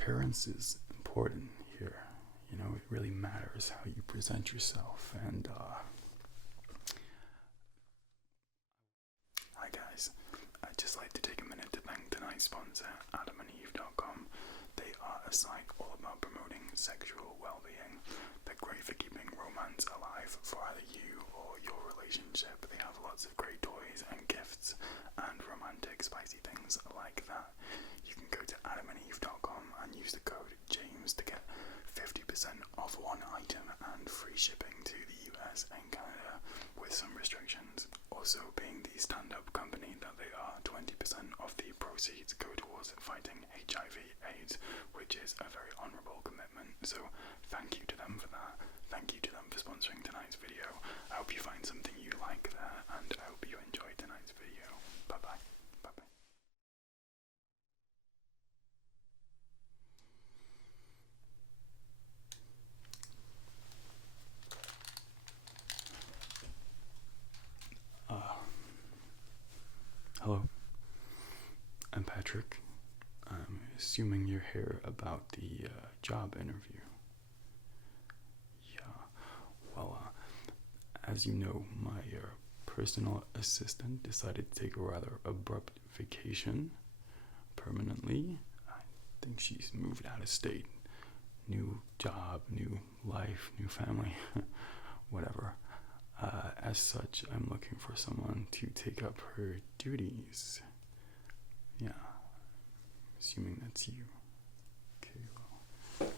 appearance is important here. You know, it really matters how you present yourself. And hi guys, I'd just like to take a minute to thank tonight's sponsor, AdamandEve.com. They are a site all about promoting sexual well-being. They're great for keeping romance alive for either you or your relationship. They have lots of great toys and gifts and romantic spicy things like that. You can go to AdamandEve.com and use the code JAMES to get 50% off one item and free shipping to the US and Canada with some restrictions. Also, being the stand-up company that they are, 20% of the proceeds go towards fighting HIV/AIDS, which is a very honourable commitment. So thank you to them for that. Thank you to them for sponsoring tonight's video. I hope you find something you like there, and I hope you enjoy tonight's video. Bye bye. Bye bye. Hello, I'm Patrick. I'm assuming you're here about the job interview. Yeah, well, as you know, my personal assistant decided to take a rather abrupt vacation permanently. I think she's moved out of state. New job, new life, new family, whatever. As such, I'm looking for someone to take up her duties. Yeah, assuming that's you. Okay, well,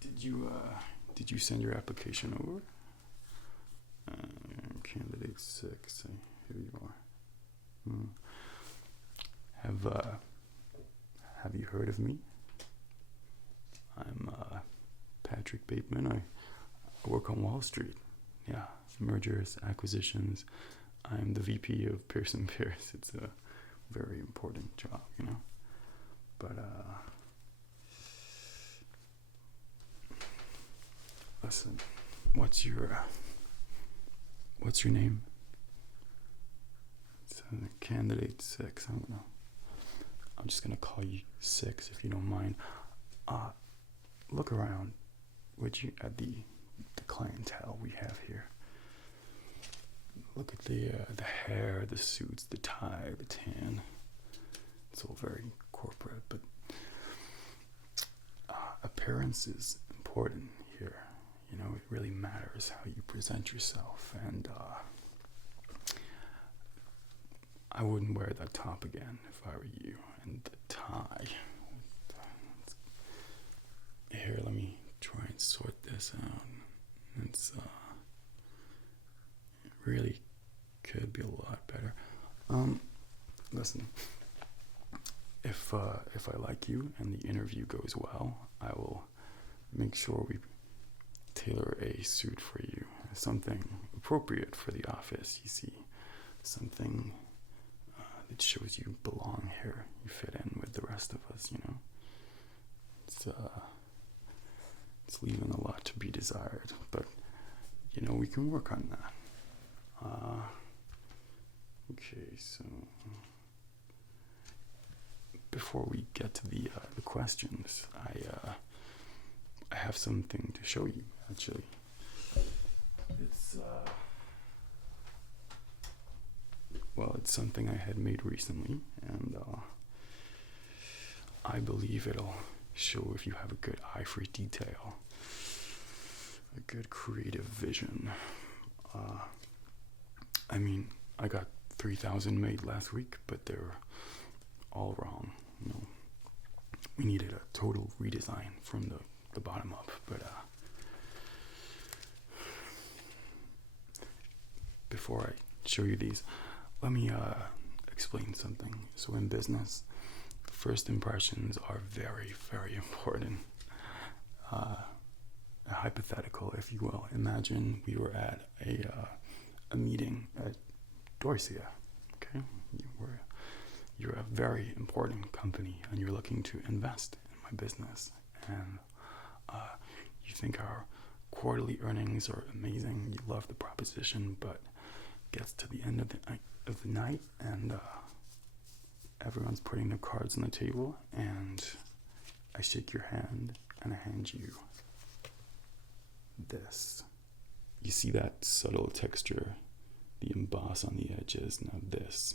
did you send your application over? Candidate 6, here you are. Have you heard of me? I'm Patrick Bateman. I work on Wall Street. Yeah, mergers, acquisitions. I'm the VP of Pearson Pierce. It's a very important job, you know. But listen, what's your name? It's candidate 6. I'm just gonna call you 6 if you don't mind. Look around, would you, at the clientele we have here. Look at the hair, the suits, the tie, the tan. It's all very corporate, but appearance is important here. You know, it really matters how you present yourself, and I wouldn't wear that top again if I were you. And the tie. Here, let me try and sort this out. It's it really could be a lot better. Listen, if I like you and the interview goes well, I will make sure we tailor a suit for you, something appropriate for the office. You see, something that shows you belong here. You fit in with the rest of us. You know, it's leaving a lot to be desired, but you know, we can work on that. Okay, so before we get to the questions, I have something to show you. Actually, it's something I had made recently, and I believe it'll show if you have a good eye for detail, a good creative vision. I mean, I got 3,000 made last week, but they're all wrong. You know, we needed a total redesign from the bottom up. But before I show you these, let me explain something. So in business, first impressions are very, very important. A hypothetical, if you will. Imagine we were at a meeting at Dorsia. Okay, you're a very important company, and you're looking to invest in my business, and you think our quarterly earnings are amazing. You love the proposition, but gets to the end of the night, and everyone's putting their cards on the table, and I shake your hand and I hand you this. You see that subtle texture, the emboss on the edges? Now this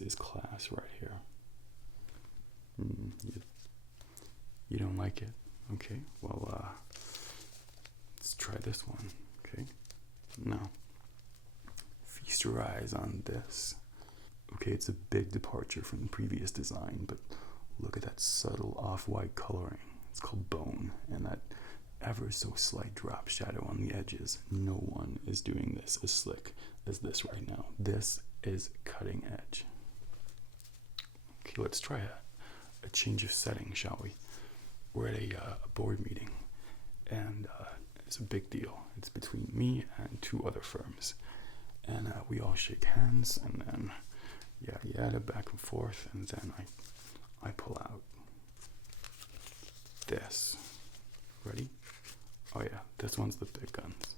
is class right here. You don't like it? Okay, well, let's try this one, okay? Now, feast your eyes on this. Okay, it's a big departure from the previous design, but look at that subtle off-white coloring. It's called bone, and that ever so slight drop shadow on the edges. No one is doing this as slick as this right now. This is cutting edge. Okay, let's try a change of setting, shall we? We're at a board meeting, and it's a big deal. It's between me and 2 other firms, and we all shake hands, and then yada back and forth, and then I pull out this. Ready? Oh yeah, this one's the big guns.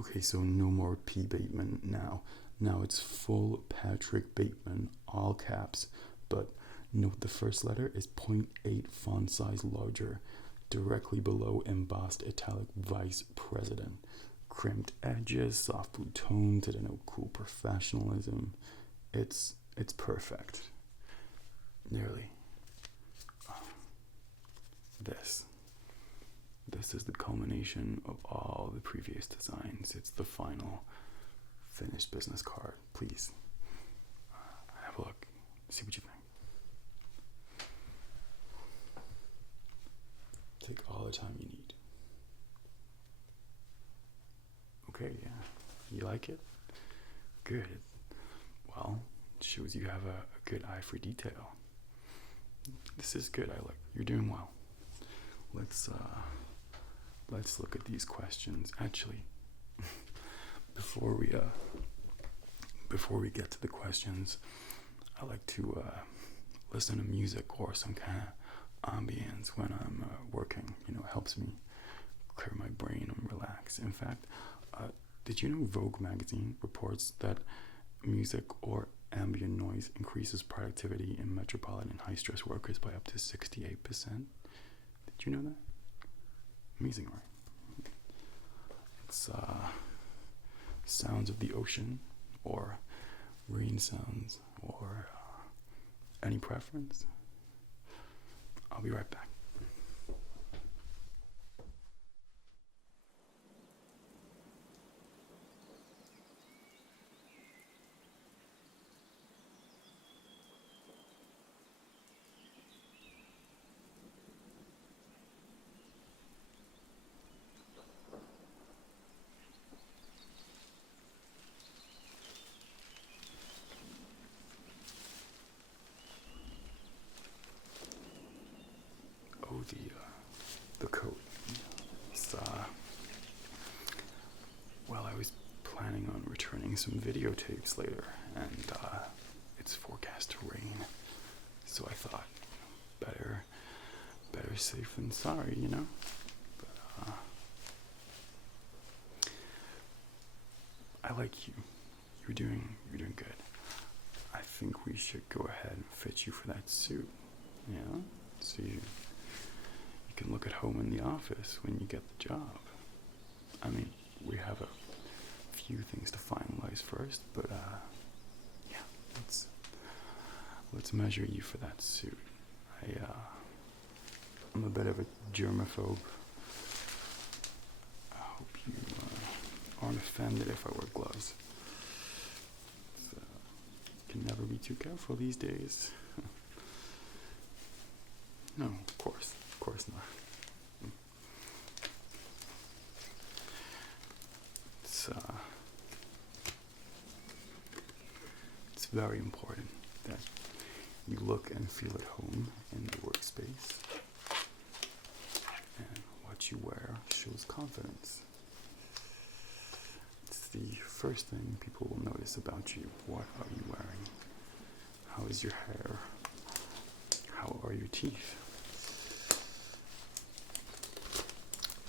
Okay, so no more P. Bateman now. Now it's full Patrick Bateman, all caps, but note the first letter is 0.8 font size larger, directly below embossed italic Vice President. Crimped edges, soft blue tone to denote cool professionalism. It's perfect. Nearly. This is the culmination of all the previous designs. It's the final finished business card. Please have a look. See what you think. Take all the time you need. Okay, yeah. You like it? Good. Well, it shows you have a good eye for detail. This is good. You're doing well. Let's look at these questions. Actually, before we get to the questions, I like to listen to music or some kind of ambience when I'm working. You know, it helps me clear my brain and relax. In fact, did you know Vogue magazine reports that music or ambient noise increases productivity in metropolitan high-stress workers by up to 68%? Did you know that? Amazing, right? It's sounds of the ocean, or rain sounds, or any preference? I'll be right back. The coat. Well, I was planning on returning some videotapes later, and it's forecast to rain, so I thought better safe than sorry, you know. But I like you. You're doing good. I think we should go ahead and fit you for that suit. Yeah, so you can look at home in the office when you get the job. I mean, we have a few things to finalize first, but yeah, let's measure you for that suit. I'm a bit of a germaphobe. I hope you aren't offended if I wear gloves. Can never be too careful these days. No, of course not. It's very important that you look and feel at home in the workspace, and what you wear shows confidence. It's the first thing people will notice about you. What are you wearing? How is your hair? How are your teeth?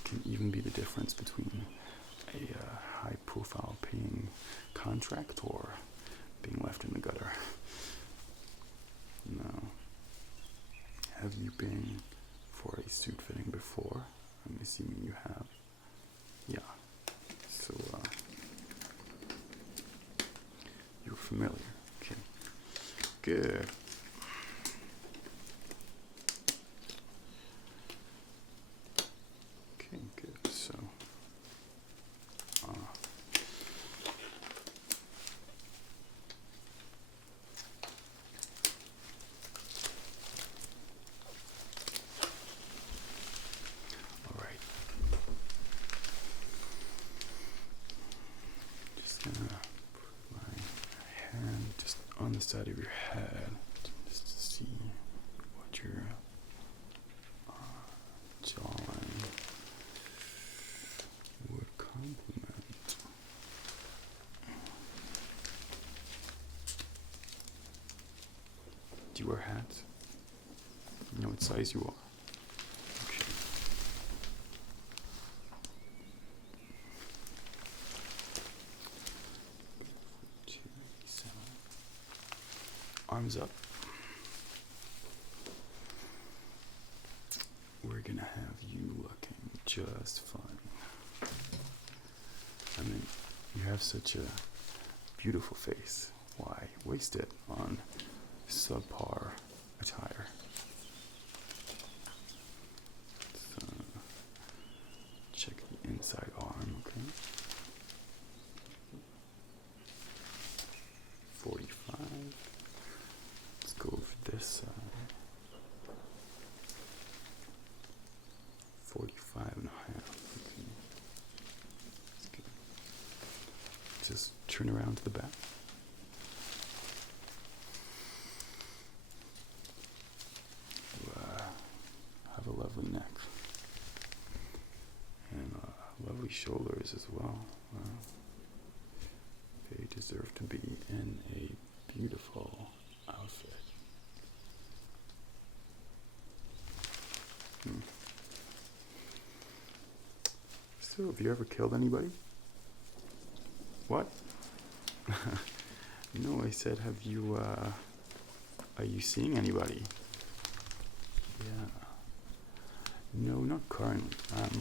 Can even be the difference between a high-profile paying contract or being left in the gutter. No. have you been for a suit fitting before? I'm assuming you have. Yeah. So, you're familiar. Okay. Good. Okay, good. So, all right. Just gonna put my hand just on the side of your head, just to see what your jawline would complement. Do you wear hats? You know what size you are? Okay. Arms up. We're gonna have you looking just fine. I mean, you have such a beautiful face. Why waste it on subpar attire? So, check the inside arm, okay? 45. Let's go over this side. 45 and a half. Okay. That's good. Just turn around to the back. You have a lovely neck. And lovely shoulders as well. They deserve to be in a beautiful outfit. So, have you ever killed anybody? What? No, I said, have you, are you seeing anybody? Yeah. No, not currently. I'm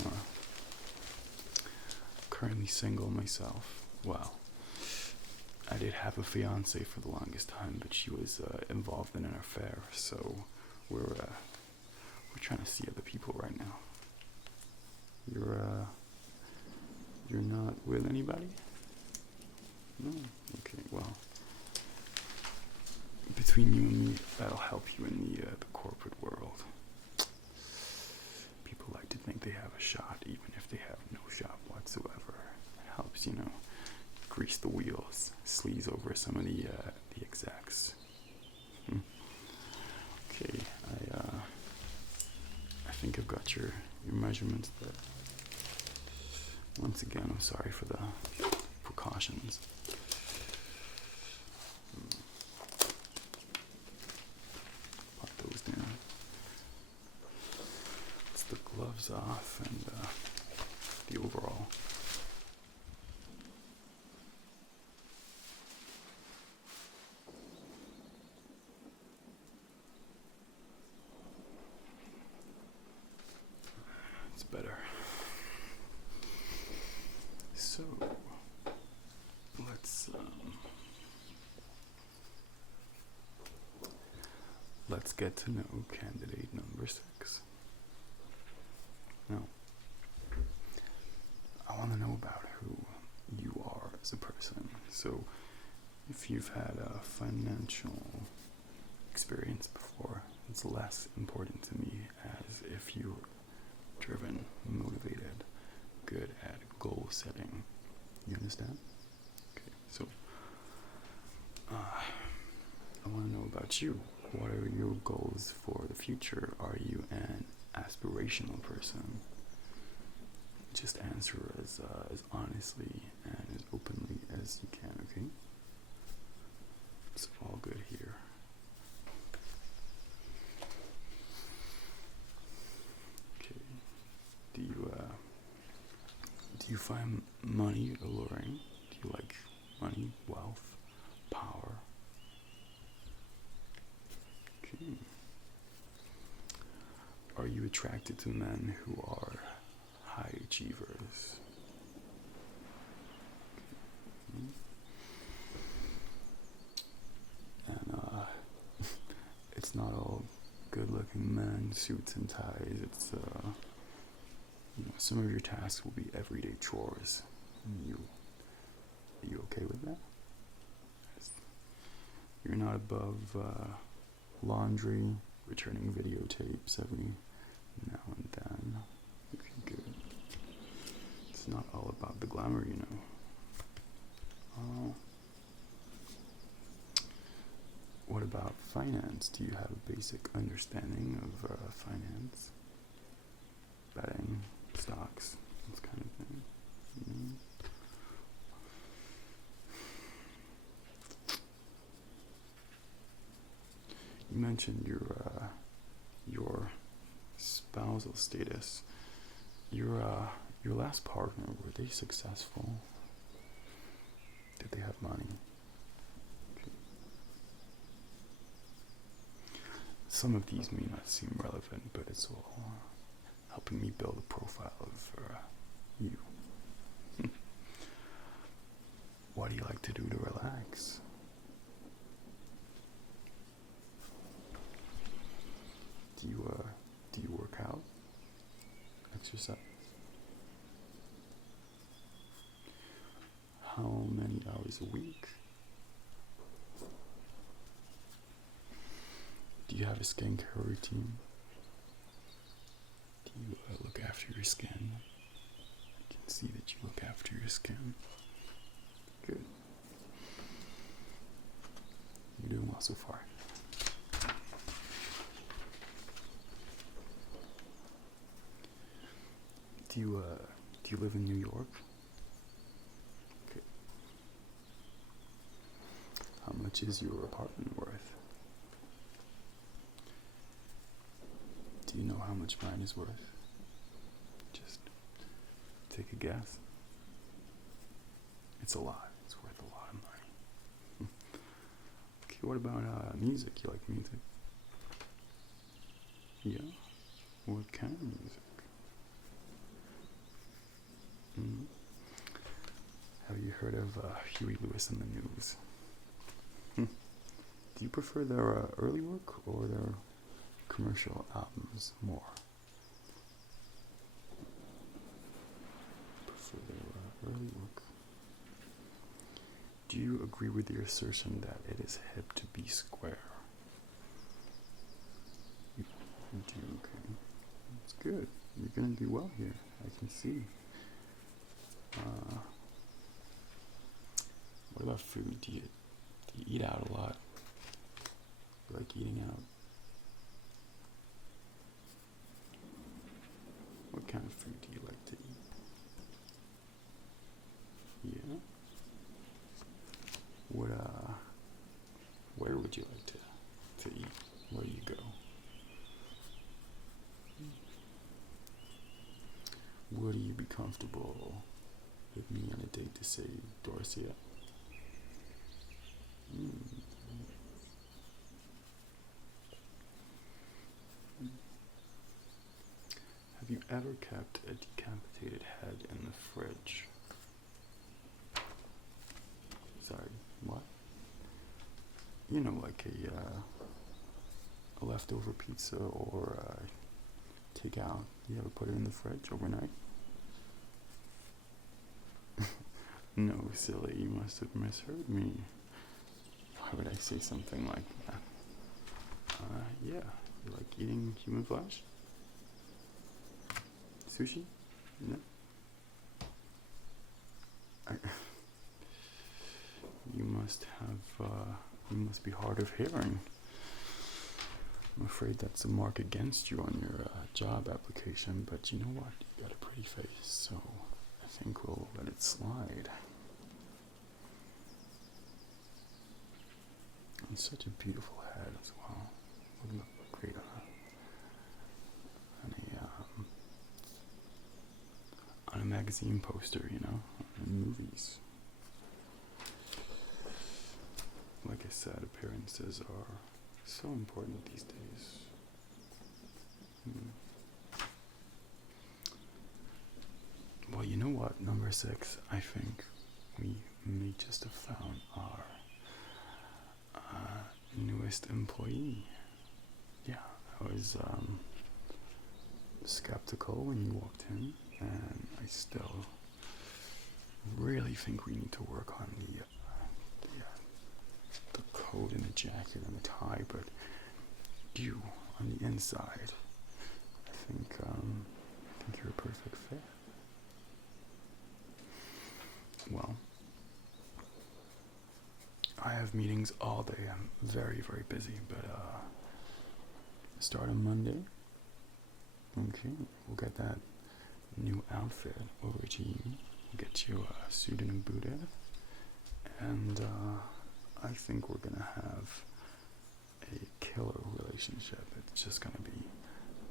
currently single myself. Well, I did have a fiance for the longest time, but she was involved in an affair, so we're trying to see other people right now. You're not with anybody? No? Okay, well, between you and me, that'll help you in the corporate world. People like to think they have a shot, even if they have no shot whatsoever. It helps, grease the wheels, sleaze over some of the execs. Okay, I think I've got your measurements there. Once again, I'm sorry for the precautions. Pop those down. It's the gloves off and the overall. It's better. So, let's get to know candidate number 6. Now, I want to know about who you are as a person. So, if you've had a financial experience before, it's less important to me as if you're driven, motivated, good at goal setting. You understand? Okay, so I want to know about you. What are your goals for the future? Are you an aspirational person? Just answer as honestly and as openly as you can, okay? It's all good here. Okay. Do you find money alluring? Do you like money, wealth, power? Okay. Are you attracted to men who are high achievers? And it's not all good-looking men, suits and ties. It's some of your tasks will be everyday chores. Are you okay with that? You're not above laundry, returning videotapes every now and then. Okay, good. It's not all about the glamour, What about finance? Do you have a basic understanding of finance? Betting, stocks, this kind of thing. You mentioned your spousal status. Your last partner, were they successful? Did they have money? Okay. Some of these may not seem relevant, but it's all helping me build a profile of you. What do you like to do to relax? Do you work out? Exercise? How many hours a week? Do you have a skincare routine? Do you look after your skin? I can see that you look after your skin. Good. You're doing well so far. Do you live in New York? Okay. How much is your apartment worth? Do you know how much mine is worth? Just take a guess. It's a lot. It's worth a lot of money. Okay, what about music? You like music? Yeah? What kind of music? Have you heard of Huey Lewis and the News? Do you prefer their early work or their commercial albums more? Prefer their early work. Do you agree with the assertion that it is hip to be square? You do, okay. That's good. You're gonna do well here, I can see. What about food? Do you eat out a lot? You like eating out? What kind of food do you like to eat? Yeah? Where would you like to eat? Where do you go? Would you be comfortable with me on a date to say Dorcia? Have you ever kept a decapitated head in the fridge? Sorry, what? You know, like a leftover pizza or takeout. You ever put it in the fridge overnight? No, silly, you must have misheard me. Why would I say something like that? Yeah, you like eating human flesh? Sushi? No? You must be hard of hearing. I'm afraid that's a mark against you on your job application, but you know what? You got a pretty face, so I think we'll let it slide. And such a beautiful head as well. Would look great on a magazine poster, in movies. Like I said, appearances are so important these days. number 6, I think we may just have found our newest employee. Yeah, I was skeptical when you walked in, and I still really think we need to work on the coat and the jacket and the tie, but you on the inside, I think you're a perfect fit. Well, I have meetings all day. I'm very, very busy, but start on Monday. Okay, we'll get that new outfit over to you. We'll get you suited and booted, and I think we're gonna have a killer relationship. It's just gonna be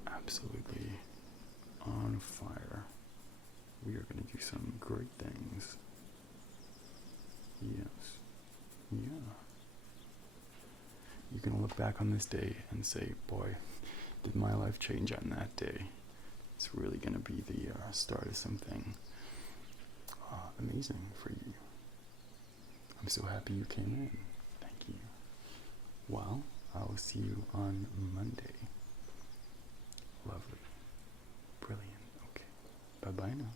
absolutely on fire. We are gonna do some great things. Yes. Yeah. You can look back on this day and say, boy, did my life change on that day. It's really going to be the start of something amazing for you. I'm so happy you came in. Thank you. Well, I'll see you on Monday. Lovely. Brilliant. Okay. Bye-bye now.